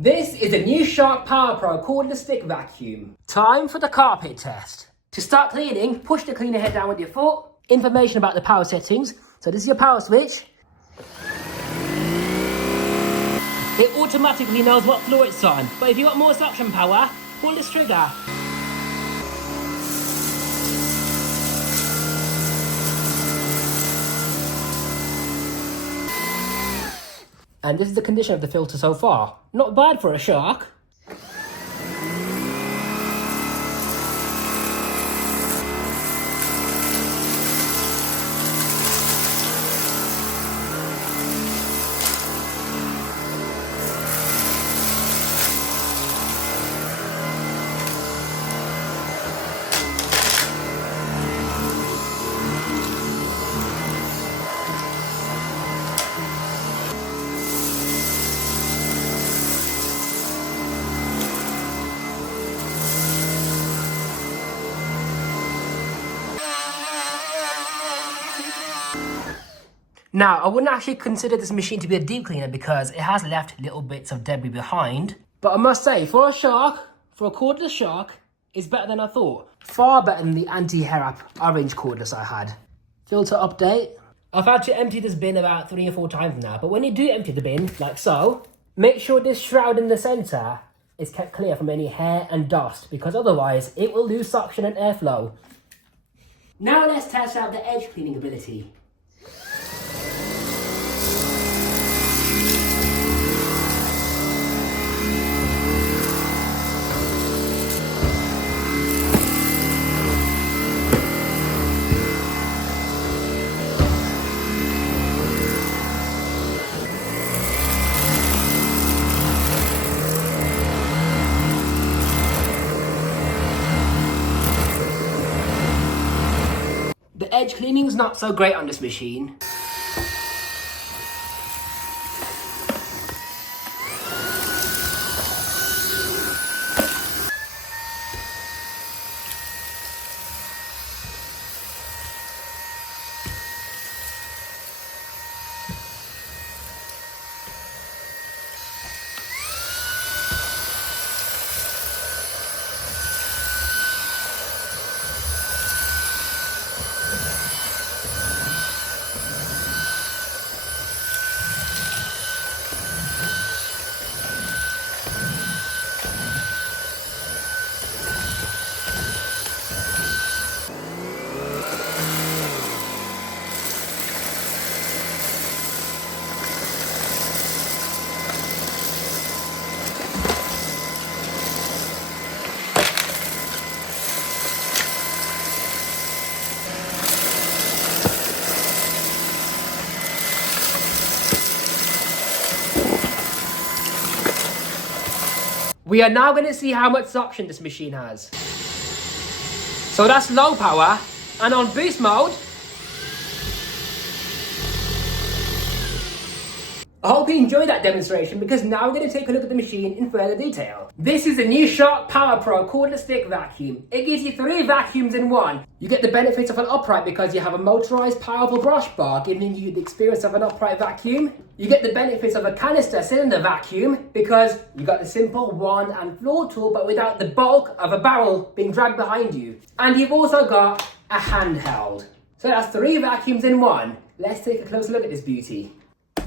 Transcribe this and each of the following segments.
This is a new Shark PowerPro cordless stick vacuum. Time for the carpet test. To start cleaning, push the cleaner head down with your foot. Information about the power settings. So this is your power switch. It automatically knows what floor it's on. But if you want more suction power, pull this trigger. And this is the condition of the filter so far. Not bad for a Shark. Now, I wouldn't actually consider this machine to be a deep cleaner because it has left little bits of debris behind. But I must say, for a Shark, for a cordless Shark, it's better than I thought. Far better than the anti-hair up orange cordless I had. Filter update. I've had to empty this bin about 3 or 4 times now, but when you do empty the bin, like so, make sure this shroud in the centre is kept clear from any hair and dust, because otherwise it will lose suction and airflow. Now let's test out the edge cleaning ability. The edge cleaning is not so great on this machine. We are now going to see how much suction this machine has. So that's low power, and on boost mode, I hope you enjoyed that demonstration because now we're going to take a look at the machine in further detail. This is the new Shark PowerPro cordless stick vacuum. It gives you 3 vacuums in one. You get the benefits of an upright because you have a motorized powerful brush bar giving you the experience of an upright vacuum. You get the benefits of a canister cylinder vacuum because you got the simple wand and floor tool but without the bulk of a barrel being dragged behind you. And you've also got a handheld. So that's 3 vacuums in one. Let's take a closer look at this beauty.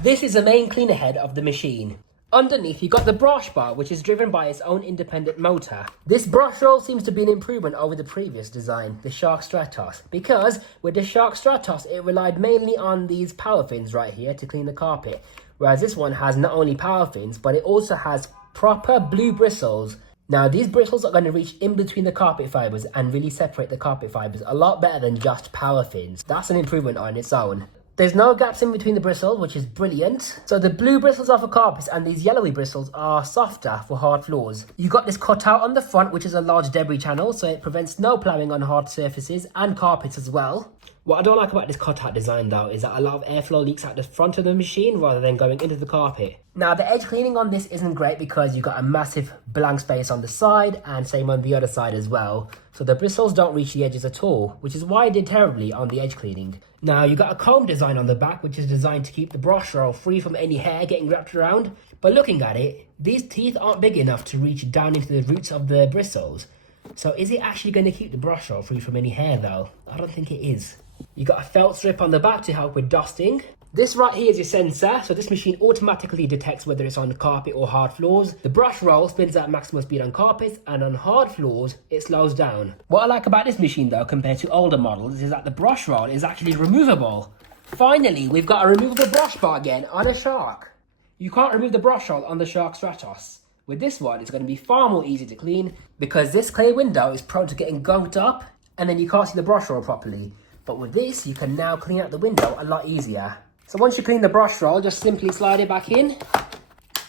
This is the main cleaner head of the machine. Underneath, you've got the brush bar, which is driven by its own independent motor. This brush roll seems to be an improvement over the previous design, the Shark Stratos, because with the Shark Stratos, it relied mainly on these power fins right here to clean the carpet, whereas this one has not only power fins, but it also has proper blue bristles. Now, these bristles are going to reach in between the carpet fibres and really separate the carpet fibres a lot better than just power fins. That's an improvement on its own. There's no gaps in between the bristles, which is brilliant. So the blue bristles are for carpets and these yellowy bristles are softer for hard floors. You've got this cutout on the front, which is a large debris channel, so it prevents snow ploughing on hard surfaces and carpets as well. What I don't like about this cutout design though is that a lot of airflow leaks out the front of the machine rather than going into the carpet. Now the edge cleaning on this isn't great because you've got a massive blank space on the side and same on the other side as well. So the bristles don't reach the edges at all, which is why I did terribly on the edge cleaning. Now you got a comb design on the back which is designed to keep the brush roll free from any hair getting wrapped around. But looking at it, these teeth aren't big enough to reach down into the roots of the bristles. So is it actually going to keep the brush roll free from any hair though? I don't think it is. You got a felt strip on the back to help with dusting. This right here is your sensor, so this machine automatically detects whether it's on the carpet or hard floors. The brush roll spins at maximum speed on carpets, and on hard floors, it slows down. What I like about this machine though, compared to older models, is that the brush roll is actually removable. Finally, we've got a removable brush bar again on a Shark. You can't remove the brush roll on the Shark Stratos. With this one, it's going to be far more easy to clean because this clear window is prone to getting gunked up and then you can't see the brush roll properly. But with this, you can now clean out the window a lot easier. So once you clean the brush roll, just simply slide it back in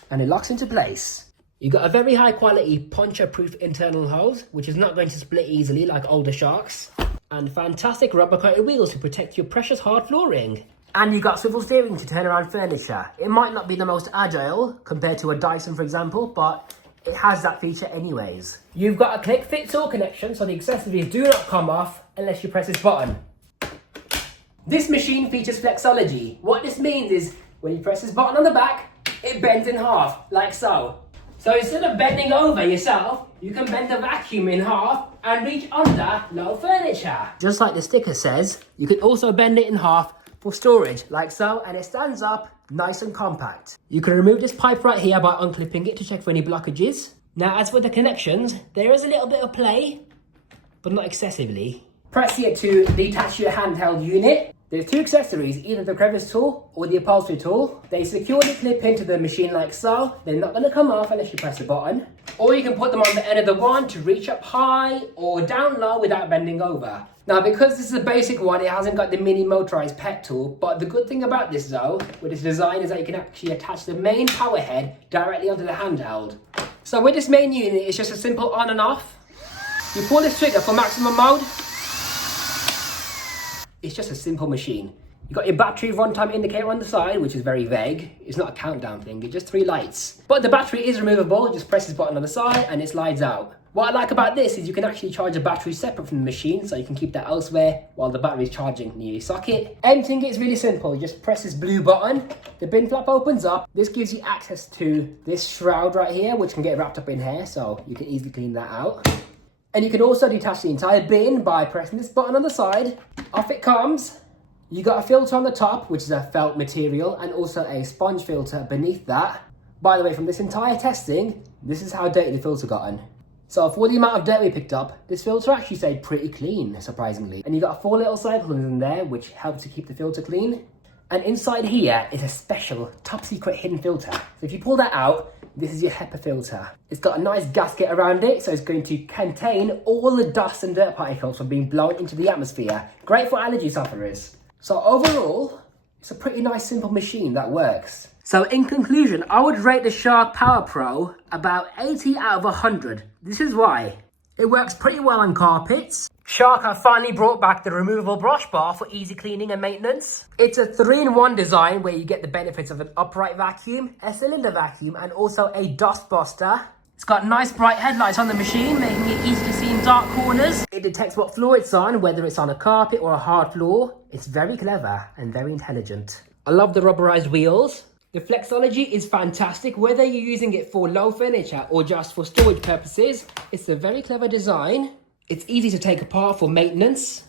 and it locks into place. You've got a very high quality puncture-proof internal hose, which is not going to split easily like older Sharks. And fantastic rubber coated wheels to protect your precious hard flooring. And you've got swivel steering to turn around furniture. It might not be the most agile compared to a Dyson, for example, but it has that feature anyways. You've got a click fit tool connection, so the accessories do not come off unless you press this button. This machine features Flexology. What this means is when you press this button on the back, it bends in half, like so. So instead of bending over yourself, you can bend the vacuum in half and reach under low furniture. Just like the sticker says, you can also bend it in half for storage, like so, and it stands up nice and compact. You can remove this pipe right here by unclipping it to check for any blockages. Now, as for the connections, there is a little bit of play, but not excessively. Press here to detach your handheld unit. There's two accessories, either the crevice tool or the upholstery tool. They securely clip into the machine like so. They're not going to come off unless you press the button. Or you can put them on the end of the wand to reach up high or down low without bending over. Now, because this is a basic one, it hasn't got the mini motorized pet tool, but the good thing about this though, with its design, is that you can actually attach the main power head directly onto the handheld. So with this main unit, it's just a simple on and off. You pull this trigger for maximum mode. It's just a simple machine. You've got your battery runtime indicator on the side, which is very vague. It's not a countdown thing, it's just 3 lights. But the battery is removable, just press this button on the side and it slides out. What I like about this is you can actually charge a battery separate from the machine, so you can keep that elsewhere while the battery is charging near your socket. Emptying it is really simple. You just press this blue button, the bin flap opens up. This gives you access to this shroud right here, which can get wrapped up in hair, so you can easily clean that out. And you can also detach the entire bin by pressing this button on the side. Off it comes. You got a filter on the top, which is a felt material, and also a sponge filter beneath that. By the way, from this entire testing, this is how dirty the filter gotten. So for the amount of dirt we picked up, this filter actually stayed pretty clean, surprisingly. And you got 4 little cycles in there, which help to keep the filter clean. And inside here is a special top secret hidden filter. So if you pull that out, this is your HEPA filter. It's got a nice gasket around it, so it's going to contain all the dust and dirt particles from being blown into the atmosphere. Great for allergy sufferers. So overall, it's a pretty nice simple machine that works. So in conclusion, I would rate the Shark PowerPro about 80 out of 100. This is why. It works pretty well on carpets. Shark have finally brought back the removable brush bar for easy cleaning and maintenance. It's a 3-in-1 design where you get the benefits of an upright vacuum, a cylinder vacuum, and also a dust buster. It's got nice bright headlights on the machine, making it easy to see in dark corners. It detects what floor it's on, whether it's on a carpet or a hard floor. It's very clever and very intelligent. I love the rubberized wheels. The Flexology is fantastic, whether you're using it for low furniture or just for storage purposes. It's a very clever design. It's easy to take apart for maintenance.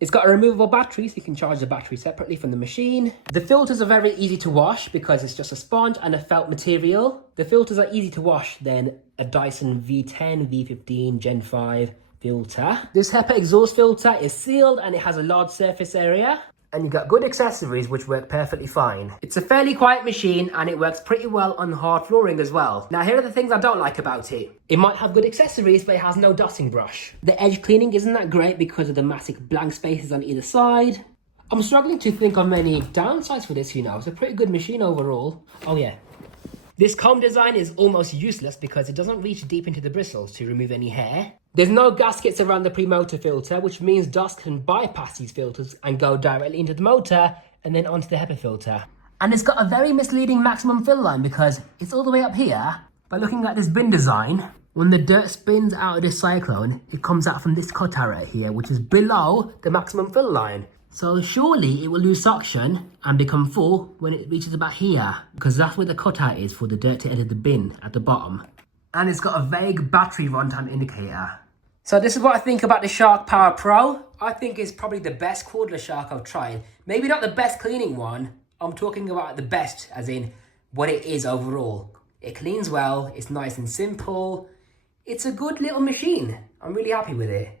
It's got a removable battery, so you can charge the battery separately from the machine. The filters are very easy to wash because it's just a sponge and a felt material. The filters are easy to wash than a Dyson V10, V15, Gen 5 filter. This HEPA exhaust filter is sealed and it has a large surface area. And you've got good accessories which work perfectly fine. It's a fairly quiet machine and it works pretty well on hard flooring as well. Now here are the things I don't like about it. It might have good accessories, but it has no dusting brush. The edge cleaning isn't that great because of the massive blank spaces on either side. I'm struggling to think of many downsides for this, you know. It's a pretty good machine overall. Oh yeah. This comb design is almost useless because it doesn't reach deep into the bristles to remove any hair. There's no gaskets around the pre-motor filter, which means dust can bypass these filters and go directly into the motor and then onto the HEPA filter. And it's got a very misleading maximum fill line because it's all the way up here. By looking at this bin design, when the dirt spins out of this cyclone, it comes out from this cutout right here, which is below the maximum fill line. So surely it will lose suction and become full when it reaches about here, because that's where the cutout is for the dirt to enter the bin at the bottom. And it's got a vague battery runtime indicator. So this is what I think about the Shark PowerPro. I think it's probably the best cordless Shark I've tried. Maybe not the best cleaning one. I'm talking about the best as in what it is overall. It cleans well, it's nice and simple. It's a good little machine. I'm really happy with it.